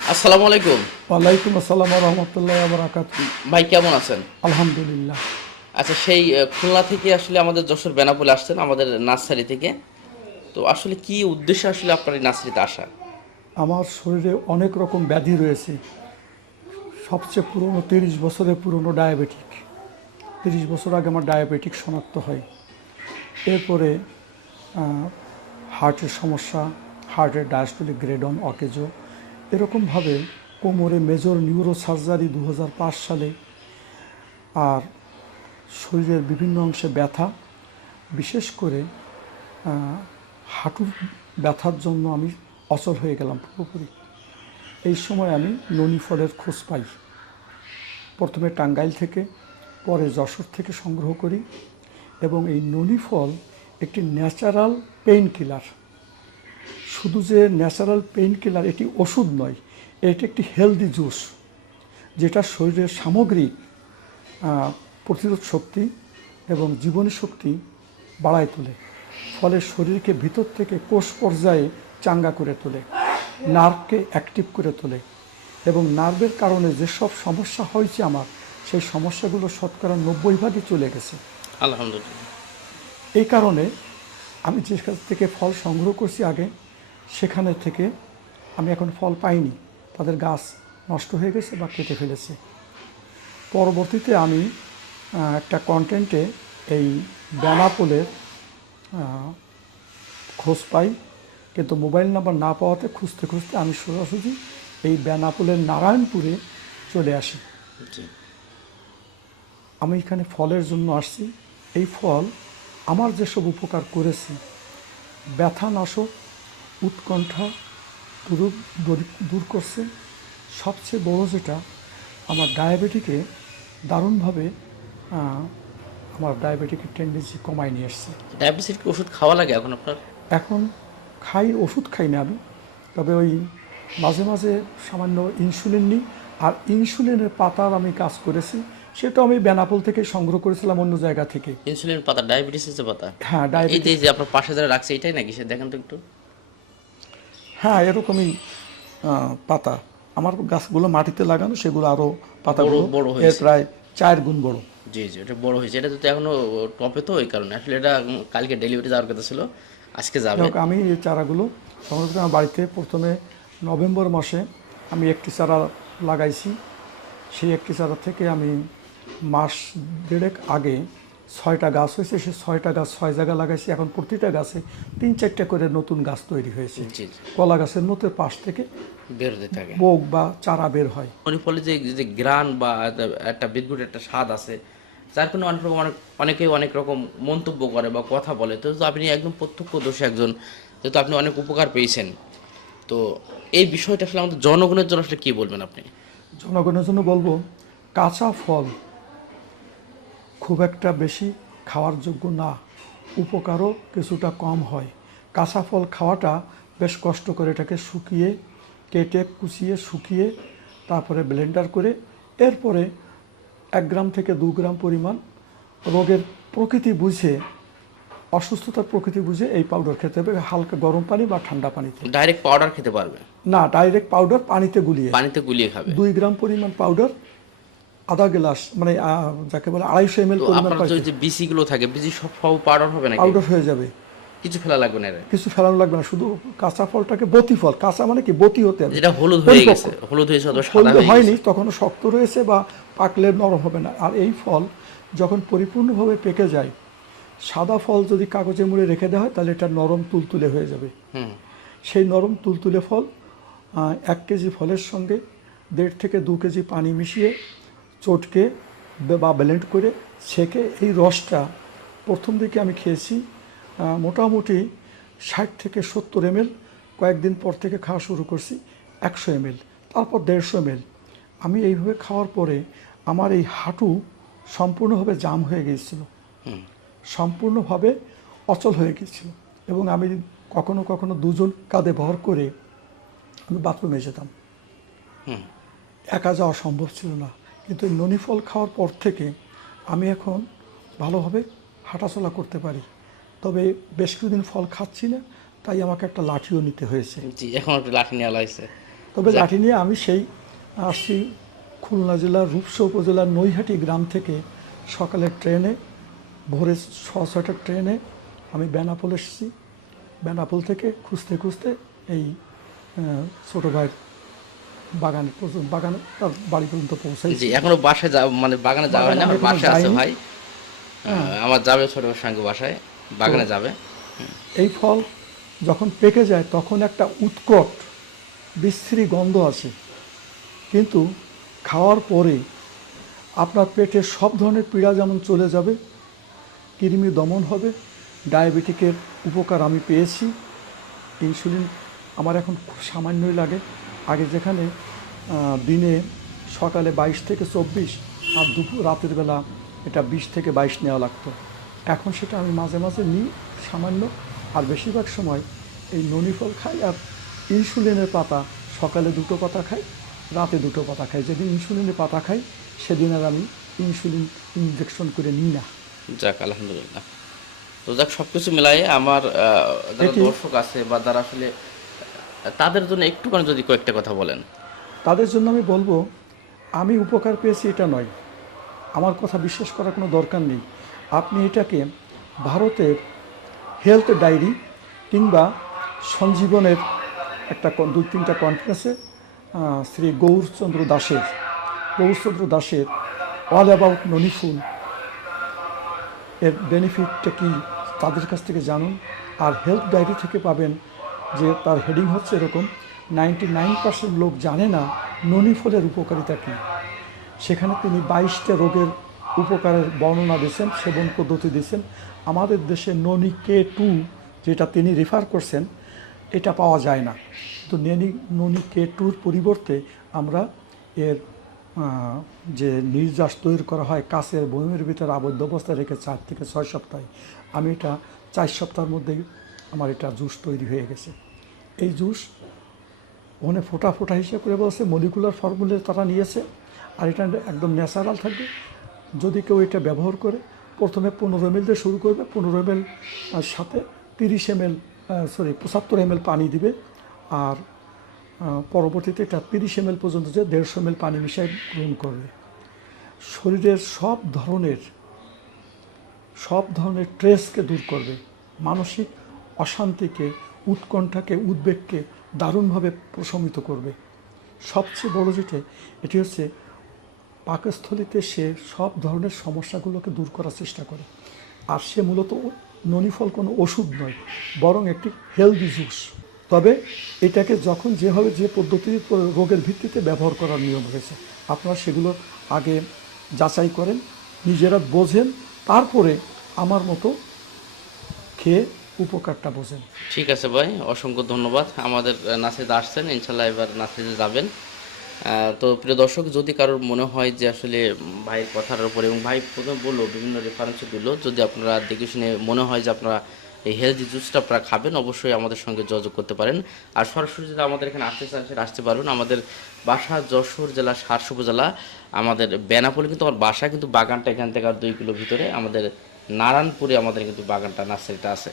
আসসালামু আলাইকুম। ওয়ালাইকুম আসসালাম ওয়া রাহমাতুল্লাহি ওয়া বারাকাতুহু। ভাই কেমন আছেন? আলহামদুলিল্লাহ। আচ্ছা, সেই খুলনা থেকে আসলে আমাদের যশোর বেনাপোলে আসছেন আমাদের নার্সারি থেকে। তো আসলে কি উদ্দেশ্যে আসলে আপনার এই নার্সারিতে আসা? আমার শরীরে অনেক রকম ব্যাধি রয়েছে। সবচেয়ে পুরনো 30 বছরের পুরনো ডায়াবেটিক। 30 বছর আগে আমার ডায়াবেটিক শনাক্ত হয়। এরপরে হার্টের সমস্যা, হার্টের ডায়াস্টোলিক গ্রেডন অকেজো, এরকমভাবে কোমরে মেজর নিউরো সার্জারি 2005 সালে। আর শরীরের বিভিন্ন অংশে ব্যথা, বিশেষ করে হাঁটুর ব্যথার জন্য আমি অচল হয়ে গেলাম পুরোপুরি। এই সময় আমি ননি ফলের খোঁজ পাই। প্রথমে টাঙ্গাইল থেকে, পরে যশোর থেকে সংগ্রহ করি। এবং এই ননি ফল একটি ন্যাচারাল পেইন কিলার। শুধু যে ন্যাচারাল পেইন কিলার, এটি ওষুধ নয়, এটি একটি হেলদি জুস, যেটা শরীরের সামগ্রিক প্রতিরোধ শক্তি এবং জীবনী শক্তি বাড়ায় তোলে। ফলে শরীরকে ভিতর থেকে কোষ পর্যায়ে চাঙ্গা করে তোলে, নার্ভকে অ্যাক্টিভ করে তোলে এবং নার্ভের কারণে যেসব সমস্যা হয়েছে আমার, সেই সমস্যাগুলো শতকরা 90% চলে গেছে। আলহামদুলিল্লাহ। এই কারণে আমি যে কাছ থেকে ফল সংগ্রহ করছি আগে, সেখানে থেকে আমি এখন ফল পাইনি। তাদের গাছ নষ্ট হয়ে গেছে বা কেটে ফেলেছে। পরবর্তীতে আমি একটা কন্টেন্টে এই বেনাপোলের খোঁজ পাই, কিন্তু মোবাইল নাম্বার না পাওয়াতে খুঁজতে খুঁজতে আমি সোজাসুজি এই বেনাপোলের নারায়ণপুরে চলে আসি। জি। আমি এখানে ফলের জন্য আসছি। এই ফল আমার যেসব উপকার করেছে, ব্যথানাশক, উৎকণ্ঠা দূর করছে। সবচেয়ে বড় যেটা, আমার ডায়াবেটিকে দারুণভাবে আমার ডায়াবেটিকের টেন্ডেন্সি কমায় নিয়ে এসছে। ডায়াবেটিস কি ওষুধ খাওয়া লাগে এখন আপনার? এখন ওষুধ খাই না আমি, তবে ওই মাঝে মাঝে সামান্য ইনসুলিন নিই। আর ইনসুলিনের পাতার আমি কাজ করেছি, সেটা আমি বেনাপোল থেকে সংগ্রহ করেছিলাম অন্য জায়গা থেকে। ইনসুলিন পাতা, ডায়াবেটিসের যে পাতা? হ্যাঁ, এই ডায়াবেটিস। যে আপনার পাশে যারা রাখছে এটাই নাকি? সে দেখেন তো একটু। হ্যাঁ, এরকমই পাতা। আমার গাছগুলো মাটিতে লাগানো, সেগুলো আরও পাতাগুলো বড় এর হয়েছে। প্রায় 4 গুণ বড়। জি জি, এটা বড় হয়েছে। এটা তো এখনো টপে, তো এই কারণে আসলে এটা কালকে ডেলিভারি যাওয়ার কথা ছিল, আজকে যাবে। যাই হোক, আমি এই চারাগুলো সংগ্রহ করে আমার বাড়িতে প্রথমে নভেম্বর মাসে আমি একটি চারা লাগাইছি। সেই একটি চারা থেকে আমি মাস দেড়েক আগে 6টা গাছ হয়েছে। সেই 6টা গাছ 6 জায়গায় লাগাইছি। এখন প্রতিটা গাছে 3-4টা করে নতুন গাছ তৈরি হয়েছে। জি জি, কলা গাছের মতো পাশ থেকে বের হতে থাকে। বোক বা চারা বের হয়। ননি ফলে যে যে গ্রান বা একটা বিদ্যুৎ একটা স্বাদ আছে, যার কারণে অনেক রকম অনেকেই অনেক রকম মন্তব্য করে বা কথা বলে। তো আপনি একদম প্রত্যক্ষদর্শী একজন, যেহেতু আপনি অনেক উপকার পেয়েছেন, তো এই বিষয়টা আসলে আমাদের জনগণের জন্য আসলে কী বলবেন আপনি? জনগণের জন্য বলবো, কাঁচা ফল খুব একটা বেশি খাওয়ার যোগ্য না, উপকারও কিছুটা কম হয়। কাঁচা ফল খাওয়াটা বেশ কষ্ট করে, এটাকে শুকিয়ে, কেটে কুচিয়ে শুকিয়ে, তারপরে ব্লেন্ডার করে, এরপরে 1 গ্রাম থেকে 2 গ্রাম পরিমাণ রোগের প্রকৃতি বুঝে, অসুস্থতার প্রকৃতি বুঝে এই পাউডার খেতে হবে, হালকা গরম পানি বা ঠান্ডা পানিতে। ডাইরেক্ট পাউডার খেতে পারবে? না, ডাইরেক্ট পাউডার পানিতে গুলিয়ে। পানিতে গুলিয়ে খাবে? 2 গ্রাম পরিমাণ পাউডার, আধা গ্লাস, মানে যাকে বলে 250 ml তো পরিমাণ আপনার পানিতে যে বিসিগুলো থাকে, বিসি সব সব পাউডার হবে নাকি? পাউডার হয়ে যাবে। কিছু ফেলা লাগবে না এর? কিছু ফেলানো লাগবে না, শুধু কাঁচা ফলটাকে, বতি ফল, কাঁচা মানে কি, বতি হতে হবে। যেটা হলুদ হয়ে গেছে, হলুদ হয়েছে অথবা সাদা হলুদ হয়ে হয়নি, গেছে। তখনও শক্ত রয়েছে বা পাকলে নরম হবে না। আর এই ফল যখন পরিপূর্ণভাবে পেকে যায়, সাদা ফল যদি কাগজে মুড়ে রেখে দেওয়া হয়, তাহলে এটা নরম তুলতুলে হয়ে যাবে। হুম। সেই নরম তুলতুলে ফল 1 কেজি ফলের সঙ্গে 1.5 থেকে 2 কেজি পানি মিশিয়ে চটকে বা ব্লেন্ড করে ছেঁকে, এই রসটা প্রথম দিকে আমি খেয়েছি মোটামুটি 60 থেকে 70 ml। কয়েকদিন পর থেকে খাওয়া শুরু করছি 100 ml, তারপর 150 ml। আমি এইভাবে খাওয়ার পরে আমার এই হাঁটু সম্পূর্ণভাবে জাম হয়ে গিয়েছিল, সম্পূর্ণভাবে অচল হয়ে গিয়েছিল। এবং আমি কখনো কখনো 2 জন কাঁধে ভর করে আমি বাথরুমে যেতাম। একা যাওয়া সম্ভব ছিল না। কিন্তু এই ননি ফল খাওয়ার পর থেকে আমি এখন ভালোভাবে হাঁটাচলা করতে পারি। তবে বেশ কিছুদিন ফল খাচ্ছি না, তাই আমাকে একটা লাঠিও নিতে হয়েছে। জি, এখন একটা লাঠি নেওয়া লাগছে। তবে লাঠি নিয়ে আমি সেই আসছি খুলনা জেলার রূপসা উপজেলার নৈহাটি গ্রাম থেকে সকালের ট্রেনে, ভোরে 6-6টার ট্রেনে আমি বেনাপোল এসেছি। বেনাপোল থেকে খুঁজতে খুঁজতে এই ছোটো ভাইয়ের বাগানে তার বাড়ি পর্যন্ত পৌঁছাইছি। জি, এখনো বাসায় মানে বাগানে যাওয়া হয় না, আমার বাসায় আছে ভাই। আমার যাবে ছোট ভাইয়ের সঙ্গে বাসায়, বাগানে যাবে। এই ফল যখন পেকে যায় তখন একটা উৎকট বিশ্রী গন্ধ আসে, কিন্তু খাওয়ার পরে আপনার পেটে সব ধরনের পীড়া যেমন চলে যাবে, কৃমি দমন হবে, ডায়াবেটিকের উপকার আমি পেয়েছি। ইনসুলিন আমার এখন খুব সামান্যই লাগে। আগে যেখানে দিনে সকালে 22 থেকে 24 আর দুপুর রাতের বেলা এটা 20 থেকে 22 নেওয়া লাগতো, এখন সেটা আমি মাঝে মাঝে নিই সামান্য। আর বেশিরভাগ সময় এই ননি ফল খাই আর ইনসুলিনের পাতা, সকালে 2টো পাতা খাই, রাতে 2টো পাতা খাই। যেদিন ইনসুলিনের পাতা খাই সেদিন আর আমি ইনসুলিন ইনজেকশন করে নিই না। যাক, আলহামদুলিল্লাহ। তো যাক, সবকিছু মিলাই আমার যারা দর্শক আছে বা যারা আসলে তাদের জন্য একটুখানি যদি কয়েকটা কথা বলেন। তাদের জন্য আমি বলবো, আমি উপকার পেয়েছি এটা নয়, আমার কথা বিশ্বাস করার কোনো দরকার নেই। আপনি এটাকে ভারতের হেলথ ডায়েরি কিংবা সঞ্জীবনের একটা 2-3টা কনফারেন্সে শ্রী গৌরচন্দ্র দাসের অল অ্যাবাউট ননি ফুল এর বেনিফিটটা কি তাদের কাছ থেকে জানুন। আর হেলথ ডায়েরি থেকে পাবেন যে তার হেডিং হচ্ছে এরকম, 99% লোক জানে না ননি ফলের উপকারিতা কী। সেখানে তিনি 22টা রোগের উপকারের বর্ণনা দিয়েছেন, সেবন পদ্ধতি দিয়েছেন। আমাদের দেশে ননি K2 যেটা তিনি রেফার করছেন এটা পাওয়া যায় না, তো ননি K2-র পরিবর্তে আমরা এর যে নির্যাস তৈরি করা হয় কাচের বয়মের ভিতরে আবদ্ধ অবস্থায় রেখে 4 থেকে 6 সপ্তাহে, আমি এটা 4 সপ্তাহের মধ্যেই আমার এটা জুস তৈরি হয়ে গেছে। এই জুস ওখানে ফোটা ফোটা হিসেবে করে বলছে, মলিকুলার ফর্মুলে তারা নিয়েছে, আর এটা একদম ন্যাচারাল থাকবে। যদি কেউ এটা ব্যবহার করে, প্রথমে 15 ml দিয়ে শুরু করবে, 15 ml সাথে 75 ml পানি দিবে, আর পরবর্তীতে এটা 30 ml পর্যন্ত যে 150 ml পানি মিশিয়ে গ্রহণ করবে। শরীরের সব ধরনের স্ট্রেসকে দূর করবে, মানসিক অশান্তিকে, উৎকণ্ঠাকে, উদ্বেগকে দারুণভাবে প্রশমিত করবে। সবচেয়ে বড় যেটা, এটি হচ্ছে পাকস্থলীতে সে সব ধরনের সমস্যাগুলোকে দূর করার চেষ্টা করে। আর সে মূলত ননি ফল কোনো ওষুধ নয়, বরং একটি হেলদি জুস। তবে এটাকে যখন যেভাবে যে পদ্ধতি রোগের ভিত্তিতে ব্যবহার করার নিয়ম রয়েছে, আপনারা সেগুলো আগে যাচাই করেন, নিজেরা বোঝেন, তারপরে আমার মতো খেয়ে উপকারটা বোঝেন। ঠিক আছে ভাই, অসংখ্য ধন্যবাদ। আমাদের নাসিদ আসছেন, ইনশাল্লাহ এবার নাসিদে যাবেন। তো প্রিয় দর্শক, যদি কারোর মনে হয় যে আসলে ভাইয়ের কথার উপর, এবং ভাই প্রথমে বললো বিভিন্ন রেফারেন্স দিল, যদি আপনারা দেখে শুনে মনে হয় যে আপনারা এই হেলদি জুসটা আপনারা খাবেন, অবশ্যই আমাদের সঙ্গে যোগাযোগ করতে পারেন। আর সরাসরি যদি আমাদের এখানে আসতে চান সেটা আসতে পারবেন। আমাদের বাসা যশোর জেলা সারসা উপজেলা, আমাদের বেনাপোলে কিন্তু আমার বাসা, কিন্তু বাগানটা এখান থেকে আর 2 কিলো ভিতরে, আমাদের নারায়ণপুরে আমাদের কিন্তু বাগানটা নার্সারিটা আছে।